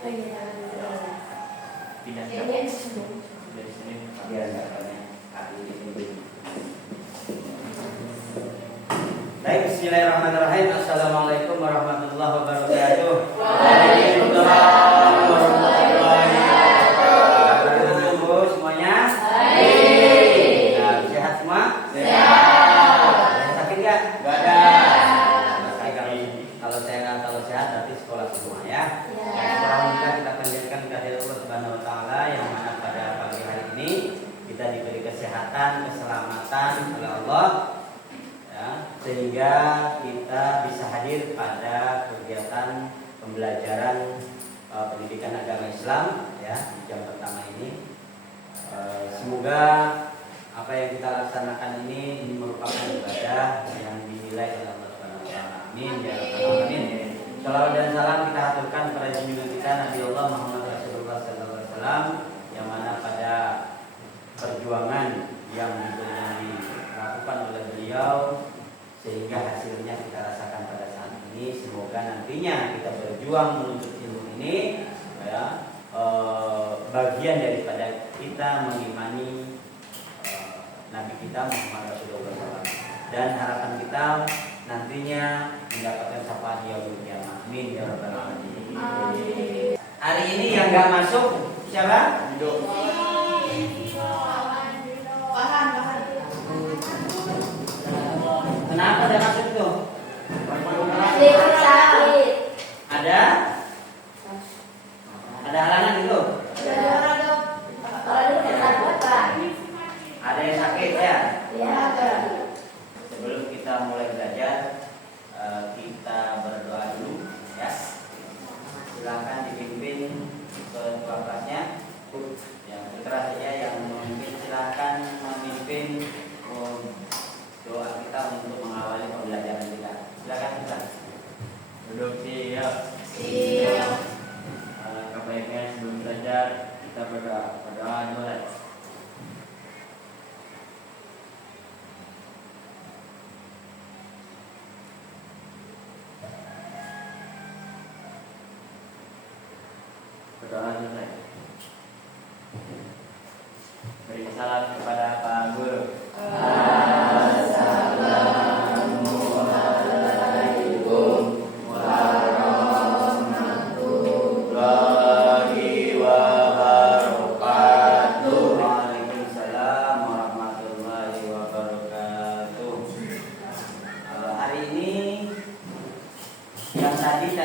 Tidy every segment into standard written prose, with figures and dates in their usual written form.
Pindah dari sini biar baik, bismillahirrahmanirrahim. Assalamualaikum warahmatullahi wabarakatuh. Waalaikumsalam warahmatullahi wabarakatuh. Semuanya baik. Nah, sehat semua? Sehat. Ada sakit nggak? Nggak ada. Kalau sehat berarti sekolah semua ya. Alhamdulillah kita panjatkan kehadirat Allah Subhanahu wa taala yang mana pada pagi hari ini kita diberi kesehatan, keselamatan oleh Allah ya, sehingga kita bisa hadir pada kegiatan pembelajaran pendidikan agama Islam ya di jam pertama ini. Semoga apa yang kita laksanakan ini merupakan ibadah yang dinilai oleh Allah Subhanahu wa taala. Amin ya rabbal alamin. Salawat dan salam kita aturkan kepada junjungan kita Nabi Allah Muhammad Rasulullah SAW yang mana pada perjuangan yang dilakukan oleh beliau sehingga hasilnya kita rasakan pada saat ini. Semoga nantinya kita berjuang menuntut ilmu ini ya, bagian daripada kita mengimani Nabi kita Muhammad Rasulullah SAW dan harapan kita nantinya mendapatkan syafaat yaumul qiyamah. Amin ya rabbal alamin. Hari ini yang nggak masuk siapa? Hidup. Kenapa ada masuk tuh? Ada? Ada halangan itu? Ada yang sakit ya? Sebelum kita mulai belajar, kita berdoa dulu ya. Silakan dipimpin ketua kelasnya. Yang putra saja yang memimpin, silakan memimpin doa kita untuk mengawali pembelajaran kita. Silakan kita. Duduk siap. Siap. Kebaiknya sebelum belajar kita berdoa mulai. Berdoa selesai. Beri salam kepada Pak Guru. Assalamualaikum warahmatullahi wabarakatuh. Waalaikumsalam warahmatullahi wabarakatuh. Hari ini yang tadi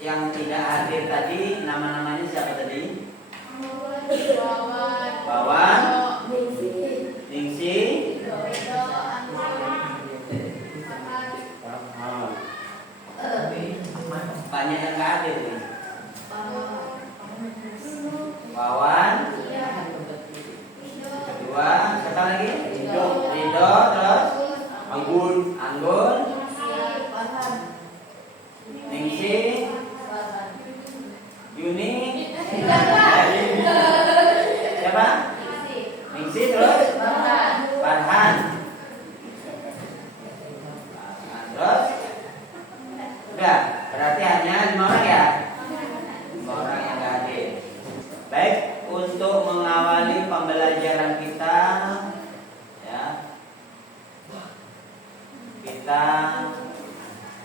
yang tidak hadir tadi nama-namanya siapa tadi? Wawan, Ningsi, banyak yang nggak hadir nih. Wawan, kedua, siapa lagi? Ridho, terus Anggun, Ningsi, Yuni, siapa? Ningsi terus Farhan. Terus udah, berarti hanya 5 orang ya? 5 orang yang gak hadir. Baik, untuk mengawali pembelajaran kita ya, kita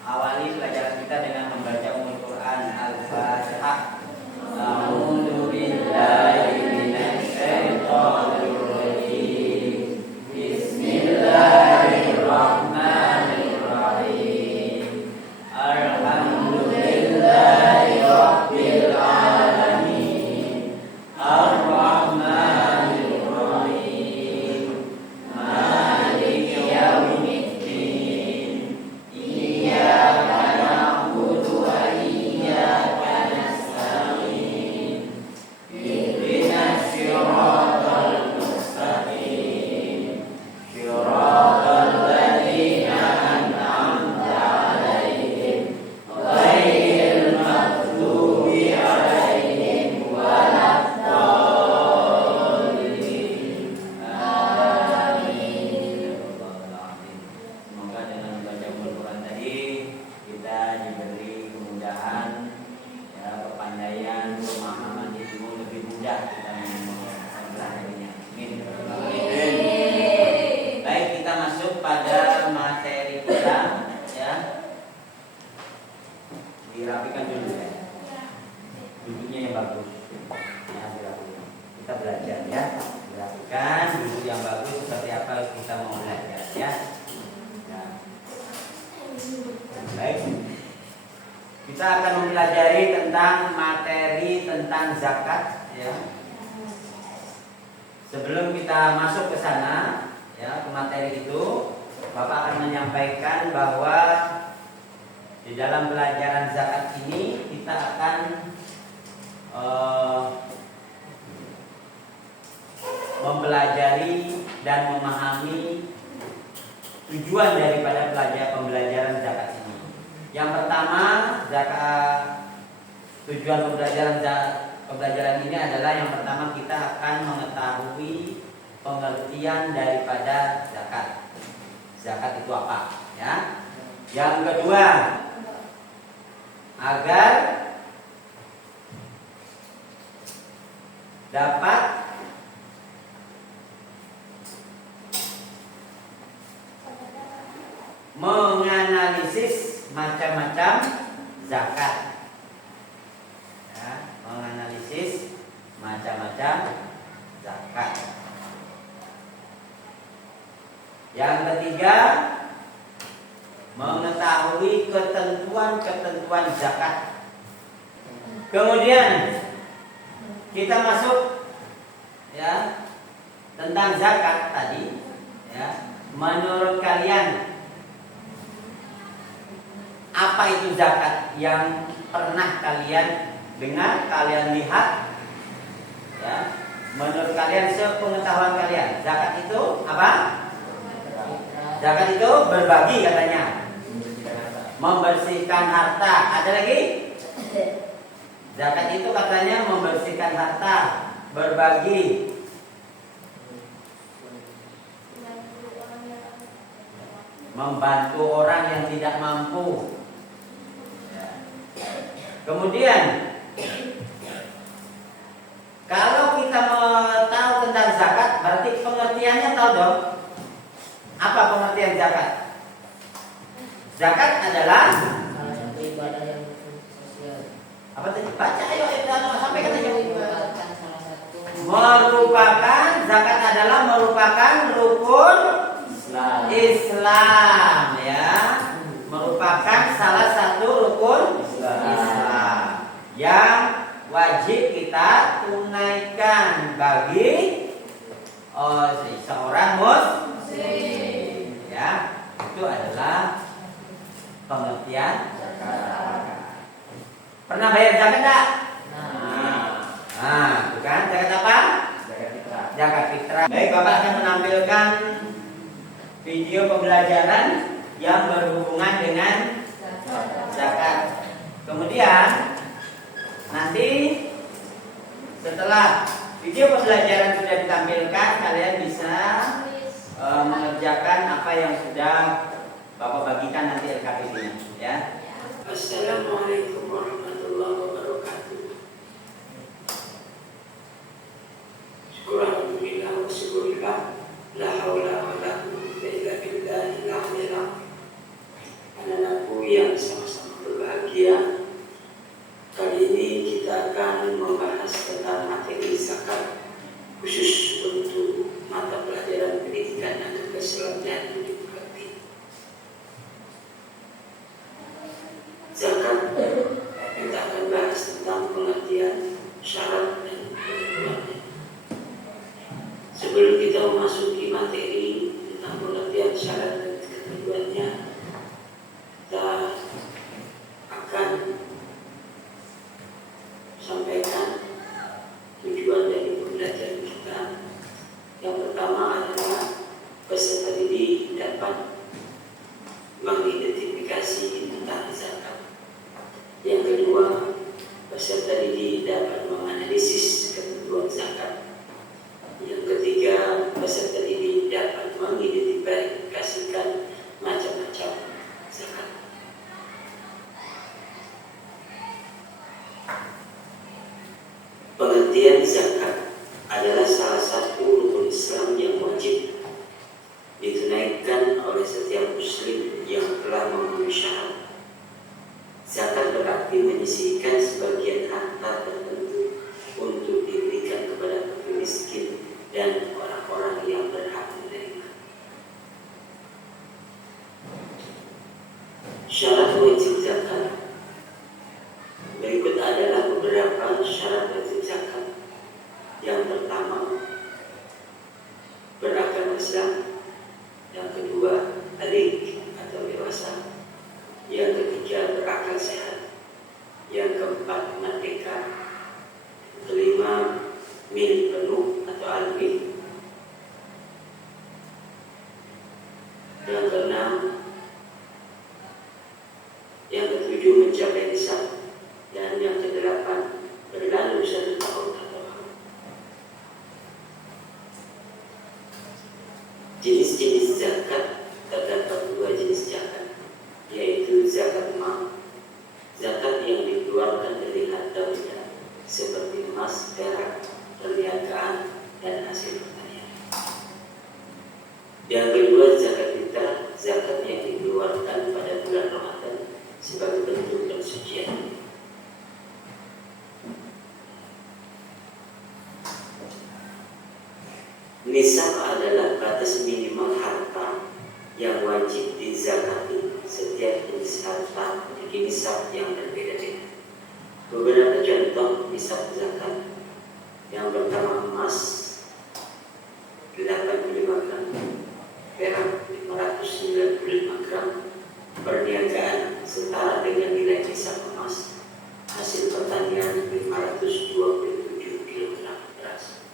awali pelajaran kita dengan membaca duduknya yang bagus. Ya, dilakukan. Kita belajar ya. Dilakukan duduk yang bagus seperti apa kita mau belajar ya. Ya. Baik. Kita akan mempelajari tentang materi tentang zakat ya. Sebelum kita masuk ke sana ya, ke materi itu, Bapak akan menyampaikan bahwa di dalam pelajaran zakat ini kita akan mempelajari dan memahami tujuan daripada pembelajaran zakat ini. Yang pertama, tujuan pembelajaran ini adalah yang pertama kita akan mengetahui pengertian daripada zakat. Zakat itu apa? Ya. Yang kedua, agar dapat menganalisis macam-macam zakat. Ya, menganalisis macam-macam zakat. Yang ketiga, mengetahui ketentuan-ketentuan zakat. Kemudian kita masuk ya tentang zakat tadi ya. Menurut kalian apa itu zakat yang pernah kalian dengar, kalian lihat ya? Menurut kalian, sepengetahuan kalian, zakat itu apa? Zakat itu berbagi katanya, membersihkan harta. Ada lagi? Zakat itu katanya membersihkan harta, berbagi, membantu orang yang tidak mampu. Kemudian kalau kita mau tahu tentang zakat, berarti pengertiannya tahu dong. Apa pengertian zakat? Zakat adalah ibadah yang sosial. apa tadi? Baca ayo sampai katanya. Zakat adalah merupakan rukun Islam ya. Merupakan salah satu rukun Islam yang wajib kita tunaikan bagi seorang muslim. Ya, itu adalah pengertian zakat. Pernah bayar zakat enggak? Bukan zakat apa? Zakat fitrah. Baik, Bapak akan menampilkan video pembelajaran yang berhubungan dengan zakat. Kemudian nanti setelah video pembelajaran sudah ditampilkan, kalian bisa mengerjakan apa yang sudah Bapak bagikan nanti LKPD-nya ya. Assalamualaikum warahmatullahi wabarakatuh. Alhamdulillah wa syukurillah, la haula wa la quwwata illa billahil aliyyil azim. Anak-anakku yang sama-sama berbahagia, kali ini kita akan membahas tentang materi zakat khusus untuk mata pelajaran pendidikan agama Islam dan dimengerti. Zakat kita akan bahas tentang pengertian, syarat dan ketentuannya. Sebelum kita memasuki materi tentang pengertian, syarat dan ketentuannya, kita akan sampaikan tujuan dari pembelajaran kita. Yang pertama adalah peserta didik dapat mengidentifikasi tentang zakat. Yang kedua, peserta didik dapat menganalisis ketentuan zakat. Yang ketiga, peserta didik dapat mengidentifikasikan macam-macam zakat. Pengertian zakat adalah salah satu rukun Islam yang wajib ditunaikan oleh setiap muslim yang telah memenuhi syarat. Zakat berarti menyisihkan sebagian harta beberapa syarat wajib zakat. Yang pertama, beragama Islam. Yang kedua, balik atau dewasa. Yang ketiga, berakal sehat. Yang keempat, merdeka. Kelima, milik penuh atau almi. Yang keenam, yang ketujuh, mencapai nisab. Dan yang kedelapan, berlalu 1 tahun atau lebih. Jenis-jenis zakat terdapat 2 jenis zakat, yaitu zakat mal, zakat yang dikeluarkan dari harta benda seperti emas, perak, perniagaan, dan hasil pertanian. Yang kedua, zakat fitrah, zakat yang dikeluarkan pada bulan Ramadan sebagai bentuk persucian. Nisab adalah batas minimal harta yang wajib dizakati. Setiap jenis harta memiliki nisab yang berbeda-beda. Beberapa contoh nisab zakat. Yang pertama, emas 85 gram, perak 595 gram, perniagaan setara dengan nilai nisab emas, hasil pertanian 527 kg beras.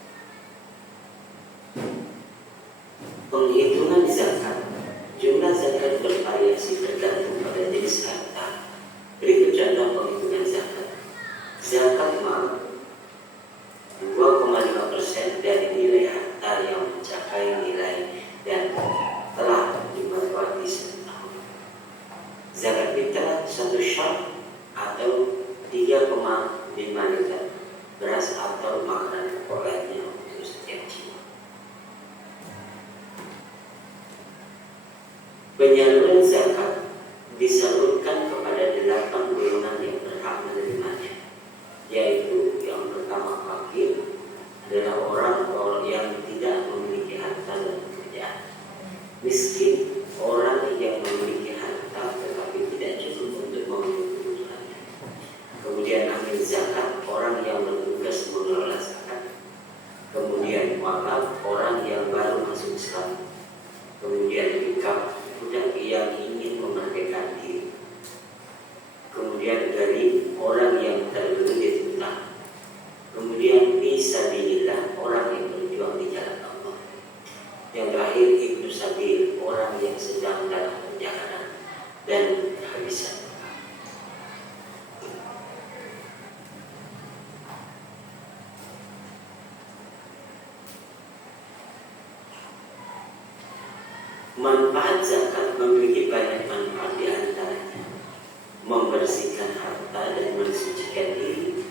Penghitungan zakat. Jumlah zakat bervariasi tergantung pada jenis harta. Berikut contoh penghitungan zakat. Zakat mal 2,5% dari nilai harta yang mencapai nilai dan telah dimanfaati 1 tahun. Zakat fitrah 1 syar atau 3,5 liter beras atau makanan pokok lainnya untuk setiap jiwa. Penyaluran zakat disalurkan kepada 8 golongan yang berhak menerimanya, yaitu yang pertama, fakir adalah orang yang tidak memiliki harta dan pekerjaan. Miskin, orang yang memiliki harta tetapi tidak cukup untuk memenuhi kebutuhannya. Kemudian amil zakat, orang yang bertugas mengelola zakat. Kemudian wakaf, orang yang baru masuk Islam. Kemudian hikam, budak yang ingin memerdekakan diri. Kemudian gharib, orang yang terlilit utang. Kemudian fisabilillah, orang yang berjuang di jalan Allah. Yang terakhir, ibnu sabil, orang yang sedang dalam perjalanan dan kehabisan. Manfaat zakat memiliki banyak manfaat, di antaranya membersihkan harta dan mensucikan diri,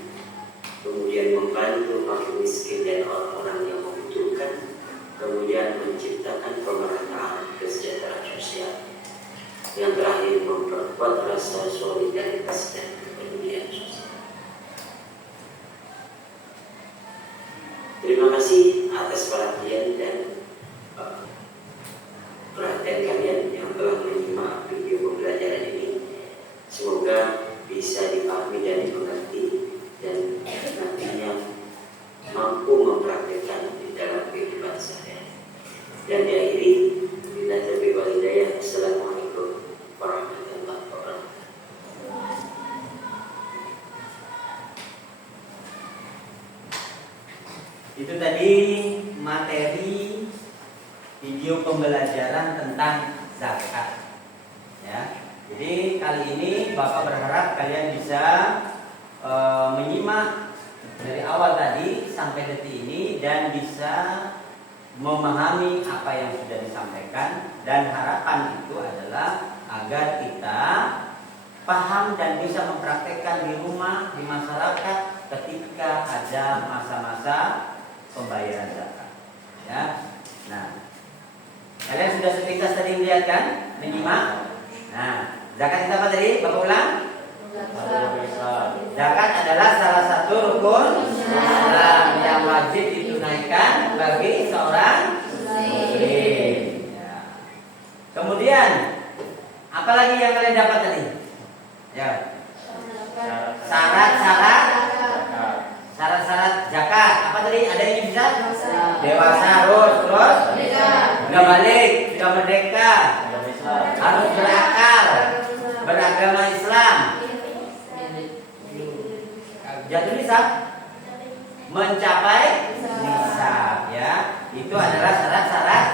kemudian membantu fakir miskin dan orang-orang yang membutuhkan, kemudian menciptakan pemerataan kesejahteraan sosial. Yang terakhir, memperkuat rasa solidaritas dan kepedulian sosial. Terima kasih atas perhatian dan perhatian kalian yang telah menyimak video pembelajaran ini. Semoga bisa dipahami dan dimengerti dan nantinya mampu mempraktikkan di dalam kehidupan sehari-hari. Dan diakhiri, bila taufiq wal hidayah. Assalamualaikum warahmatullahi wabarakatuh. Itu tadi materi video pembelajaran tentang zakat. Ya. Jadi kali ini Bapak berharap kalian bisa menyimak dari awal tadi sampai detik ini dan bisa memahami apa yang sudah disampaikan, dan harapan itu adalah agar kita paham dan bisa mempraktekkan di rumah, di masyarakat ketika ada masa-masa pembayaran zakat. Ya. Nah, kalian sudah sepintas tadi melihat kan, menyimak. Nah, zakat itu apa tadi? Bapak ulang. Zakat adalah salah satu rukun Islam yang wajib ditunaikan bagi seorang muslim. Ya. Kemudian, apa lagi yang kalian dapat tadi? Ya. Syarat-syarat jatuh nisab? Mencapai nisab ya. Itu adalah syarat-syarat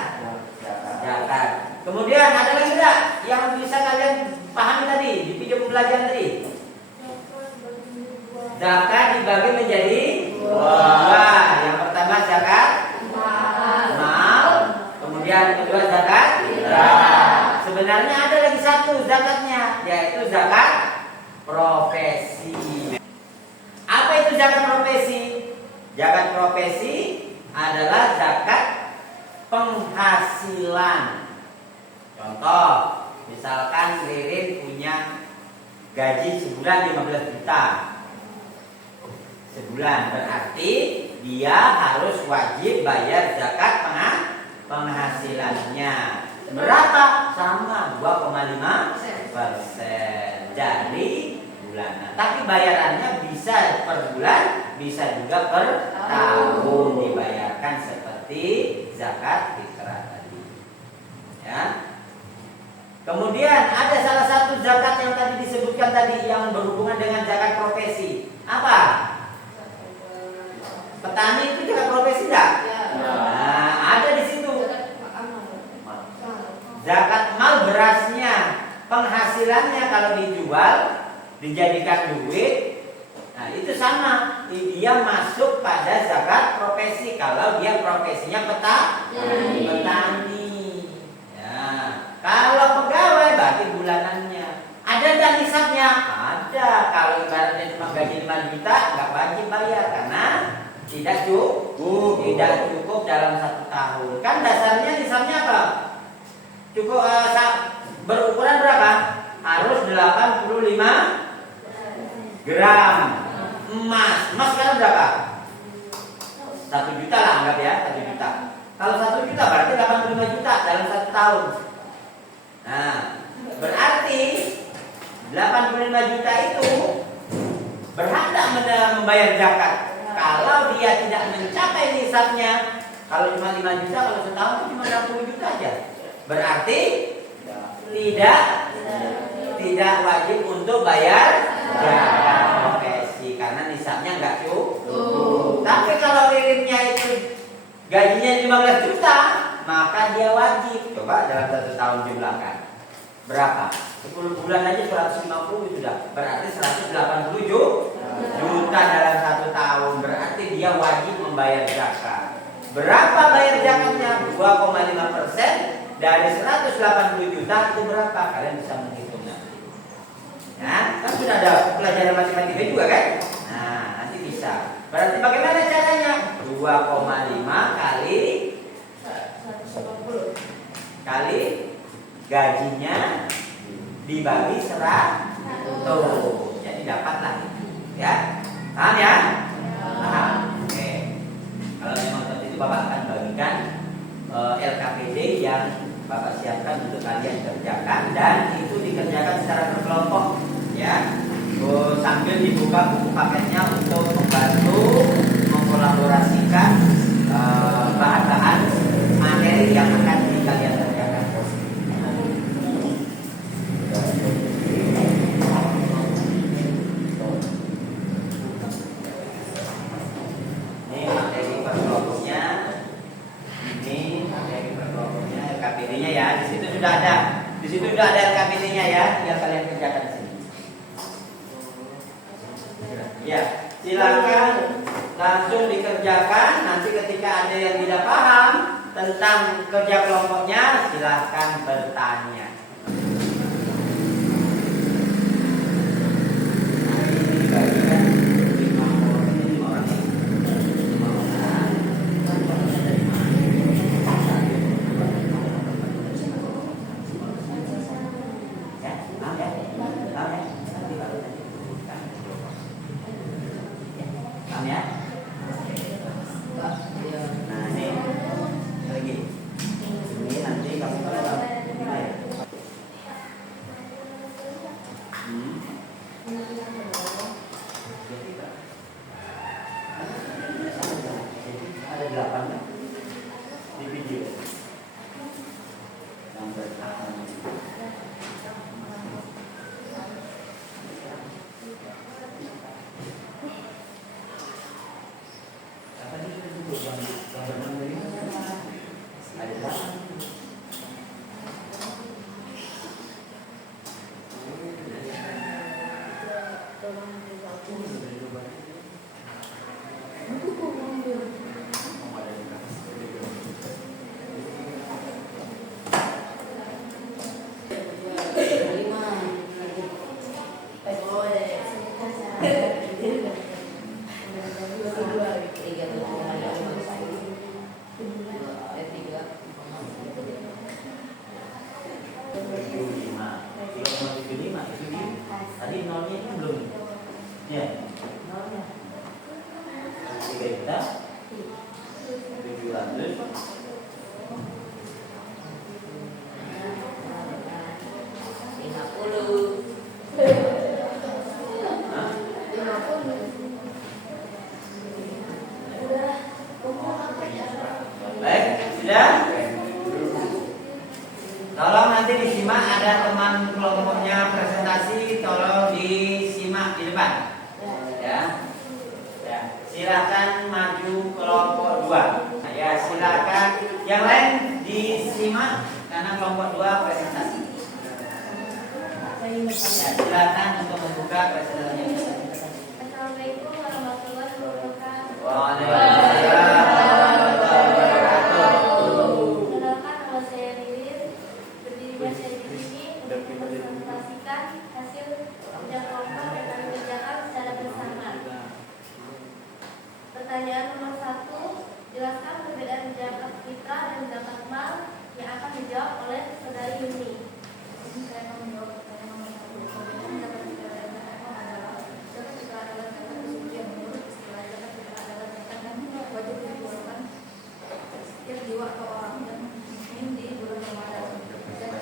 zakat. Kemudian ada lagi enggak yang bisa kalian pahami tadi di video pembelajaran tadi? Zakat dibagi menjadi dua. Yang pertama zakat mal, kemudian kedua zakat fitrah. Sebenarnya ada lagi satu zakatnya, yaitu zakat profesi. Apa itu zakat profesi? Zakat profesi adalah zakat penghasilan. Contoh, misalkan Ririn punya gaji sebulan 15 juta. Sebulan berarti dia harus wajib bayar zakat penghasilannya. Berapa? Sama 2,5% dari bulanan. Tapi bayarannya bisa per bulan, bisa juga per tahun dibayarkan seperti zakat fitrah tadi. Ya. Kemudian ada salah satu zakat yang tadi disebutkan tadi yang berhubungan dengan zakat profesi. Apa? Petani itu zakat profesi enggak? Nah, ada di situ. Zakat mal berasnya, penghasilannya kalau dijual dijadikan duit. Nah, itu sama. Dia masuk pada zakat profesi kalau dia profesinya petani. Ya. Kalau pegawai berarti bulanannya. Ada dan nisabnya? Ada. Kalau ibaratnya cuma gaji 5 juta enggak wajib bayar karena tidak cukup dalam 1 tahun. Kan dasarnya nisabnya apa? Cukup berukuran berapa? Harus 85 gram emas. Emas sekarang berapa? 1 juta lah anggap ya, 1 juta. Kalau 1 juta berarti 85 juta dalam 1 tahun. Nah, berarti 85 juta itu berhak membayar zakat. Kalau dia tidak mencapai nisabnya, kalau cuma 5 juta, kalau setahun itu cuma 60 juta aja. Berarti tidak wajib untuk bayar zakat profesi karena nisabnya nggak cukup. Tapi kalau Ririnnya itu gajinya 15 juta, maka dia wajib. Coba dalam 1 tahun jumlahkan berapa? 10 bulan aja 150 sudah. Berarti 180 juta dalam 1 tahun. Berarti dia wajib membayar zakat. Berapa bayar zakatnya? 2,5% dari 180 juta itu berapa? Kalian bisa menghitung nanti. Ya, kan sudah ada pelajaran matematika juga kan? Nah, nanti bisa. Berarti bagaimana caranya? 2,5 kali gajinya dibagi 100. Jadi dapatlah itu. Ya. Paham ya? Paham. Oke. Kalau memang seperti itu Bapak akan bagikan LKPD yang Bapak siapkan untuk kalian kerjakan dan itu dikerjakan secara berkelompok ya. Sambil dibuka buku paketnya untuk membantu mengkolaborasikan bahan-bahan materi yang akan kalian kerjakan. Ini materi per kelompoknya. Ini materi per kelompoknya LKPD-nya ya. Di situ sudah ada. Di situ sudah ada LKPD-nya ya. Yang kalian kerjakan di sini. Ya, silakan langsung dikerjakan. Nanti ketika ada yang tidak paham tentang kerja kelompoknya, silakan bertanya. juta 700. Baik, sudah? Tolong nanti disimak, ada teman kelompoknya presentasi, tolong disimak di depan. Ya. Ya, silakan maju kelompok 2. Ya, silakan yang lain disimak karena kelompok 2 presentasi. Ya, silakan untuk membuka presentasinya. Assalamualaikum warahmatullahi wabarakatuh. Waalaikumsalam warahmatullahi wabarakatuh. Perkenalkan, nama saya Lilis. Berdirinya saya di sini untuk mempresentasikan hasil kerja kelompok yang kami kerjakan secara bersama. Pertanyaan nomor 1, jelaskan perbedaan zakat fitrah dan zakat mal yang akan dijawab oleh saudari Yuni. Saya akan menjawab pertanyaan nomor 1. Perbedaan zakat fitrah dan zakat mal adalah zakat fitrah adalah zakat bersuci yang menurut istilah zakat fitrah adalah zakat yang wajib dikeluarkan setiap jiwa atau orang yang muslim di bulan Ramadan. Dan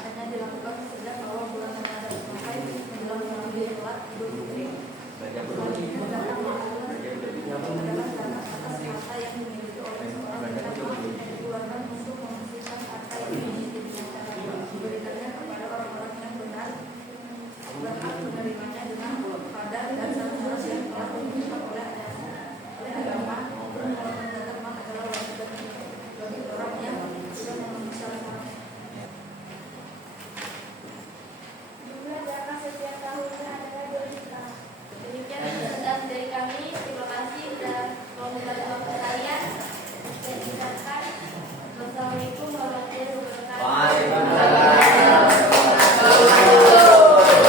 hanya dilakukan sejak awal bulan Ramadan sampai menjelang bulan Idul Fitri. Selanjutnya zakat mal adalah zakat atas harta yang dimiliki oleh seorang tanpa dikeluarkan untuk membersihkan harta yang dimiliki dengan cara diberikannya kepada orang-orang yang benar berhak menerimanya dengan qadar dan syarat-syarat yang telah ditentukan oleh agama. Mengeluarkan zakat mal adalah wajib bagi orang yang sudah memenuhi syarat-syarat. Jumlah zakat setiap tahunnya adalah 2 juta. Demikian presentasi dari kami. Terima kasih dan mau membantu waktu kalian. Saya ucapkan wassalamualaikum warahmatullahi wabarakatuh. Waalaikumsalam.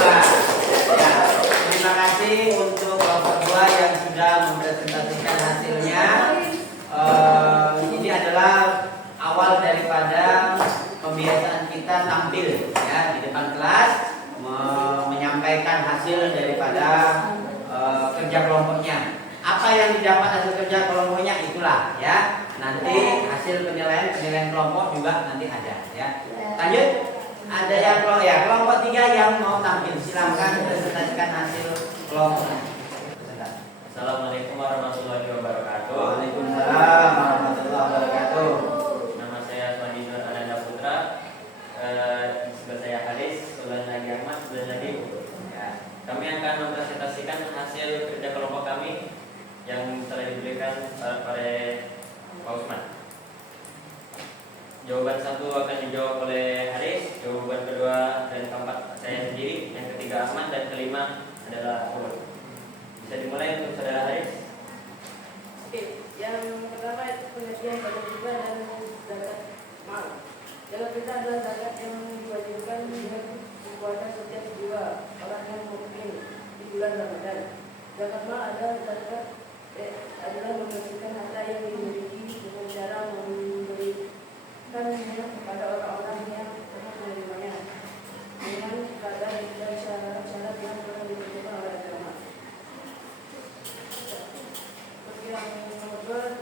Ya, terima kasih untuk kelompok 2 yang sudah mempresentasikan hasilnya. Ini adalah awal daripada pembiasaan kita tampil ya di depan kelas menyampaikan hasil daripada kerja kelompoknya. Apa yang didapat hasil kerja kelompoknya itulah ya. Nanti hasil penilaian kelompok juga nanti ada ya. Lanjut. Ada yang kelompok 3 yang mau tampil, silakan presentasikan hasil kelompoknya. Assalamualaikum warahmatullahi wabarakatuh. Waalaikumsalam warahmatullahi wabarakatuh. Nama saya Suwandi Nur Ananda Putra. Di sebelah saya Haris, sebelah lagi Ahmad, sebelah lagi Ukur. Ya. Kami akan mempresentasikan hasil kerja kelompok kami yang telah diberikan oleh Pak Usman. Jawaban 1 akan dijawab oleh Haris, jawaban kedua dan keempat saya sendiri, yang ketiga Ahmad, dan kelima adalah Ukur. Bisa dimulai untuk saudara Haris. Oke, yang pertama itu pengertian zakat fitrah dan zakat mal. Zakat fitrah adalah zakat yang diwajibkan dengan dikeluarkan setiap jiwa orang yang mukmin di bulan Ramadan. Zakat mal adalah zakat adalah membersihkan harta yang dimiliki dengan cara memberikannya kepada orang-orang yang berhak menerimanya dengan kadar dan syarat-syarat yang telah ditentukan oleh agama. Yang nomor 2,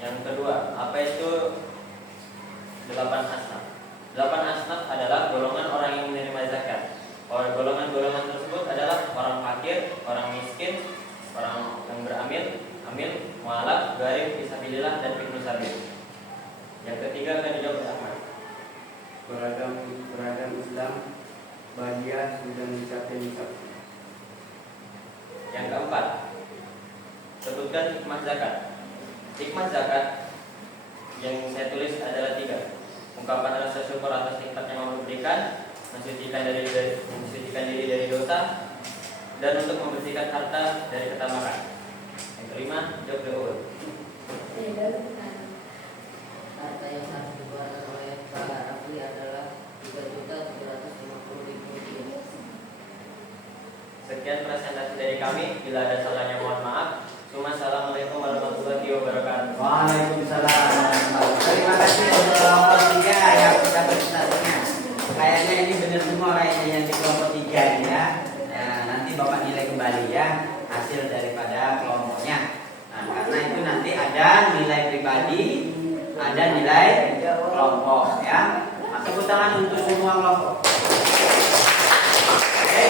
Yang kedua, apa itu 8 asnaf? 8 asnaf adalah golongan orang yang menerima zakat. Golongan-golongan tersebut adalah orang fakir, orang miskin, orang yang beramil, mualaf, gharib, fisabilillah, dan ibnu sabil. Yang ketiga akan dijawab oleh Ahmad. Beragam Islam, bahagia sudah mencapai nisab. Yang keempat, sebutkan hikmah zakat. Hikmah zakat yang saya tulis adalah 3. Ungkapan rasa syukur atas nikmat yang Allah berikan, mensucikan diri dari dosa, dan untuk membersihkan harta dari ketamakan. Yang kelima, jawab dulu. Harta yang harus dikeluarkan oleh Pak Rafli adalah 3.750.000 rupiah. Sekian presentasi dari kami. Bila ada salahnya mohon maaf. Assalamualaikum warahmatullahi wabarakatuh. Waalaikumsalam. Terima kasih untuk kelompok 3 yang sudah presentasinya. Kayaknya ini benar semua kayaknya yang di kelompok 3 ini ya. Nah, nanti Bapak nilai kembali ya hasil daripada kelompoknya. Nah, karena itu nanti ada nilai pribadi, ada nilai kelompok ya. Tepuk tangan untuk semua kelompok. Oke,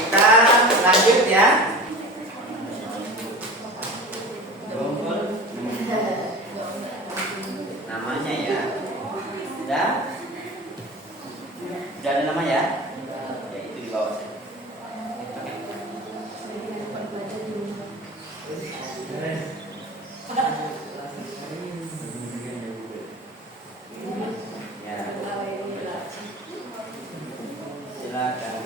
kita lanjut ya. Namanya ya, udah ada nama ya? Ya itu di bawah saja. Ya, silakan.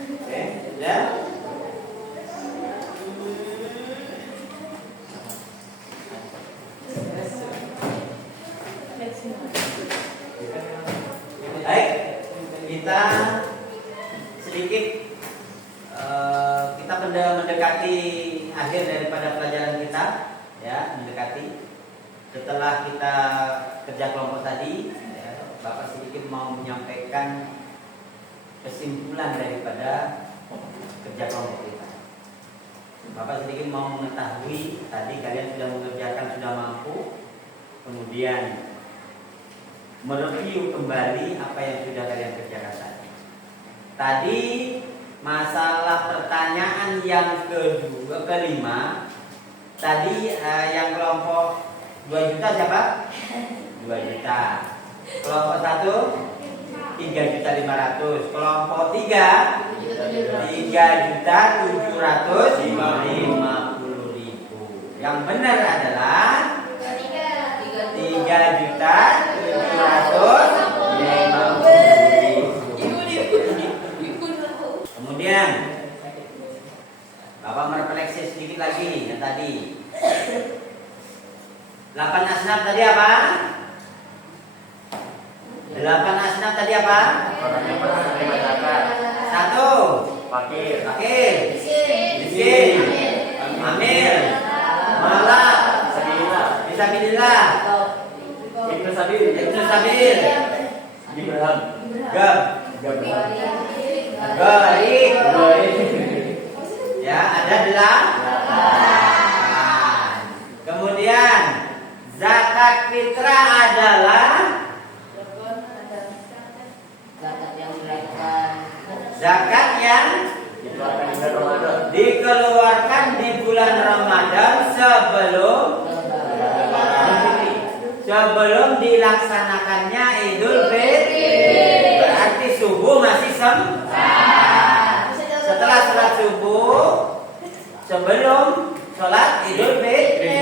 Oke, sudah. Baik, kita sedikit kita mendekati akhir daripada pelajaran kita, ya, mendekati. Setelah kita kerja kelompok tadi, ya, Bapak sedikit mau menyampaikan kesimpulan daripada kerja kelompok kita. Bapak sedikit mau mengetahui tadi kalian sudah mengerjakan, sudah mampu, kemudian mereview kembali apa yang sudah kalian kerjakan tadi. Tadi masalah pertanyaan yang kelima tadi yang kelompok 2 juta siapa? 2 juta. Kelompok 1 3.500.000. Kelompok 3 3.750.000. Yang benar adalah 3.750.000. Kemudian Bapak merefleksi sedikit lagi yang tadi. 8 asnaf tadi apa? 8 asnaf tadi apa? Orang yang pernah menerima zakat. 1 Fakir. miskin, amil, malak, fisabilillah, Ibnu Sabil. ibnu sabil, Ibrahim. gharib. Ya, ada 8. Kemudian zakat fitrah adalah zakat yang dikeluarkan di bulan Ramadan sebelum dilaksanakannya Idul Fitri. Berarti subuh masih sempat. Setelah sholat subuh, sebelum sholat Idul Fitri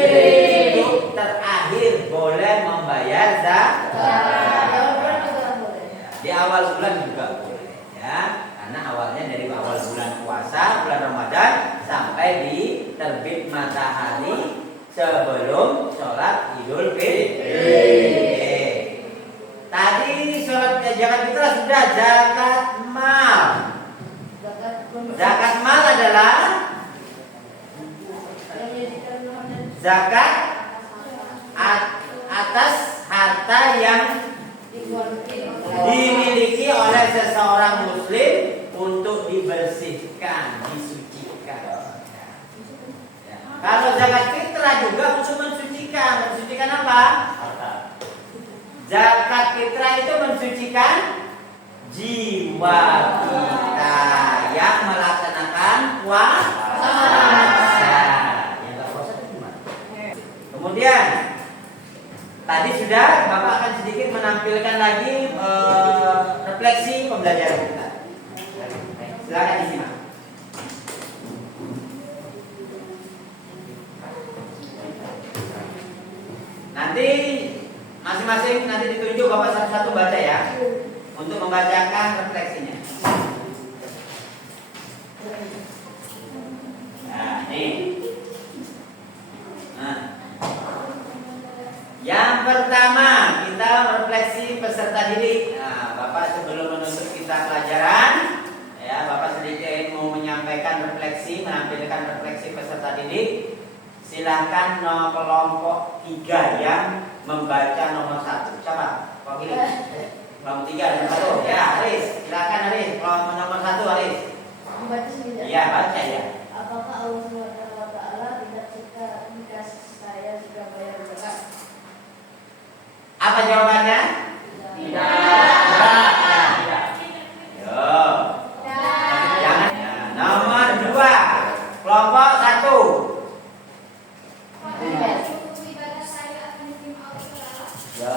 itu terakhir boleh membayar zakat. Di awal bulan juga boleh ya, karena awalnya dari awal bulan puasa, bulan Ramadan sampai di terbit matahari sebelum sholat Idul Fitri. Tadi sholat zakat fitrah sudah. Zakat mal. Zakat mal adalah zakat atas harta yang dimiliki oleh seseorang muslim untuk dibersihkan, disucikan. Ya. Kalau zakat fitrah juga untuk mensucikan. Mensucikan apa? Zakat fitrah itu mensucikan jiwa kita yang melaksanakan puasa. Yang nggak puasa itu gimana? Kemudian tadi sudah Bapak akan sedikit menampilkan lagi refleksi pembelajaran kita. Silakan disimak. Nanti masing-masing nanti ditunjuk Bapak satu-satu baca ya, untuk membacakan refleksinya. Nah, ini. Nah. Yang pertama, kita refleksi peserta didik. Nah, Bapak sebelum menutup kita pelajaran, ya, Bapak sedikit mau menyampaikan refleksi, menampilkan refleksi peserta didik. Silakan kelompok 3 yang membaca nomor 1. Siapa? Kok gini? Kelompok 3 nomor 1. Ya, Haris. Silakan Haris. Kelompok nomor 1 Haris. Membaca sendiri. Iya, baca ya. Apakah Allah Subhanahu wa taala tidak suka jika saya sudah bayar zakat? Apa jawabannya? Tidak. Yo. Jangan. Ya. Nomor 2. Kelompok 1. Ya.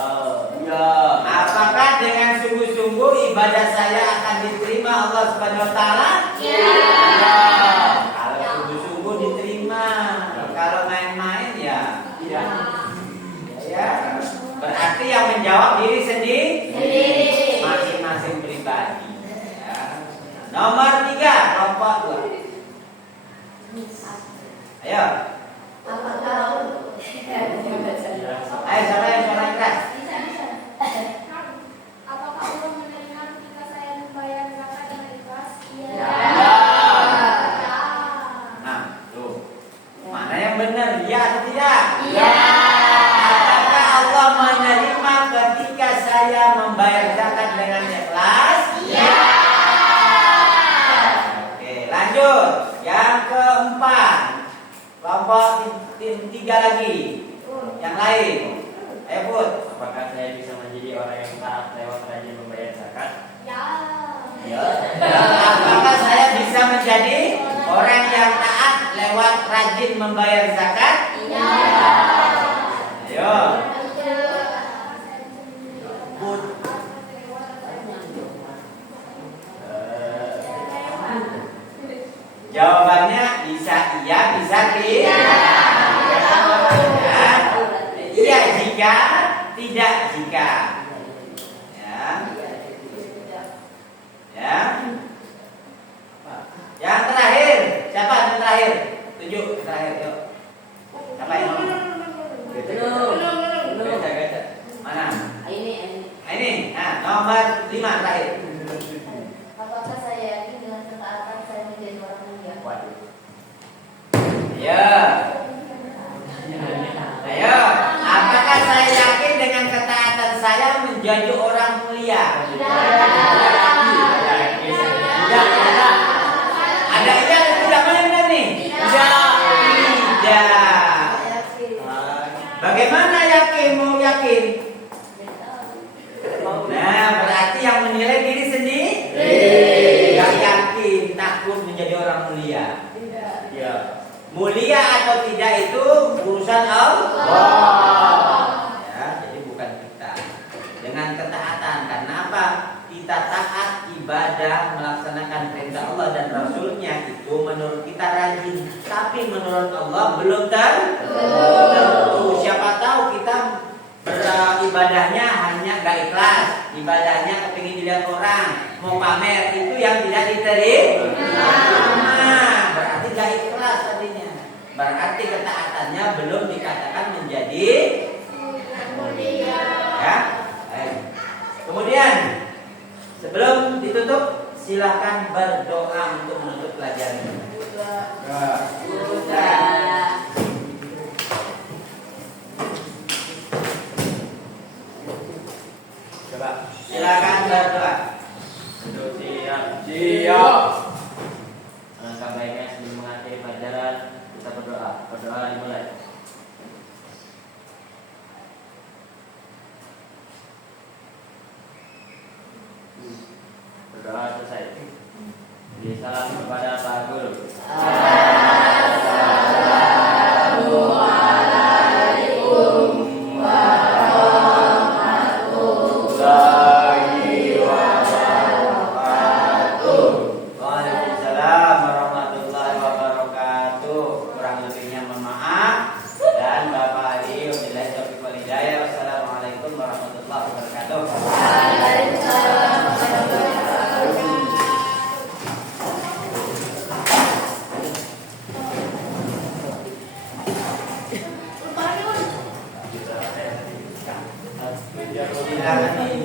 Apakah dengan sungguh-sungguh ibadah saya akan diterima Allah Subhanahu wa taala? Ya. Kalau sungguh-sungguh diterima. Kalau main-main ya tidak. Ya. Berarti yang menjawab diri sendiri, masing-masing pribadi. Ya. Nomor 3, kelompok 2. Ayo. Ayo siapa yang suara keras? Apakah Allah menerima ketika saya membayar zakat dengan ikhlas? Iya. Nah, tuh. Mana yang benar? Ya atau tidak? Iya. Apakah Allah menerima ketika saya membayar zakat dengan ikhlas? Iya. Oke, lanjut. Yang keempat. Kelompok 3 lagi. Yang lain. Ayo Bud. Apakah saya bisa menjadi orang yang taat lewat rajin membayar zakat? Ya. Ya. Apakah saya bisa menjadi orang yang taat lewat rajin membayar zakat? Iya. Ayo. Bud. Jawabannya bisa iya, bisa tidak. Iya jika, tidak jika. Ya. Ya. Yang terakhir, siapa yang terakhir? 7 terakhir, yuk. Siapa yang mau? Gaca. Mana? Ini. Nah, nomor 5 terakhir. Apakah saya yakin dengan ketaatan saya menjadi orang mulia? Ya. Ayo, apakah saya yakin dengan ketaatan saya menjadi orang mulia? Ada iya atau tidak? Mana benar nih? Tidak. Bagaimana yakin? Mau yakin? Nah, berarti yang menilai diri sendiri? Tidak yakin, takut menjadi orang mulia. Ya. Mulia atau tidak itu urusan Allah. Ya, jadi bukan kita. Dengan ketaatan, karena apa? Kita taat ibadah melaksanakan perintah Allah dan Rasulnya itu menurut kita rajin, tapi menurut Allah belum tentu. Siapa tahu kita beribadahnya hanya gak ikhlas, ibadahnya kepingin dilihat orang, mau pamer, itu yang tidak diterima. Berarti gak ikhlas tadinya. Berarti ketaatannya belum dikatakan menjadi mulia. Ya. Kemudian sebelum ditutup silakan berdoa untuk menutup pelajaran ini. Coba silakan berdoa. Siap. Alangkah baiknya sebelum mengakhiri pelajaran kita berdoa. Berdoa dimulai. Berdoa selesai. Jadi salam kepada Pak Guru. Waalaikumsalam warahmatullahi wabarakatuh. Kurang lebihnya mohon maaf. Dan Bapak Ali, wabillahi taufiq wal hidayah. Wassalamualaikum warahmatullahi wabarakatuh. Silakan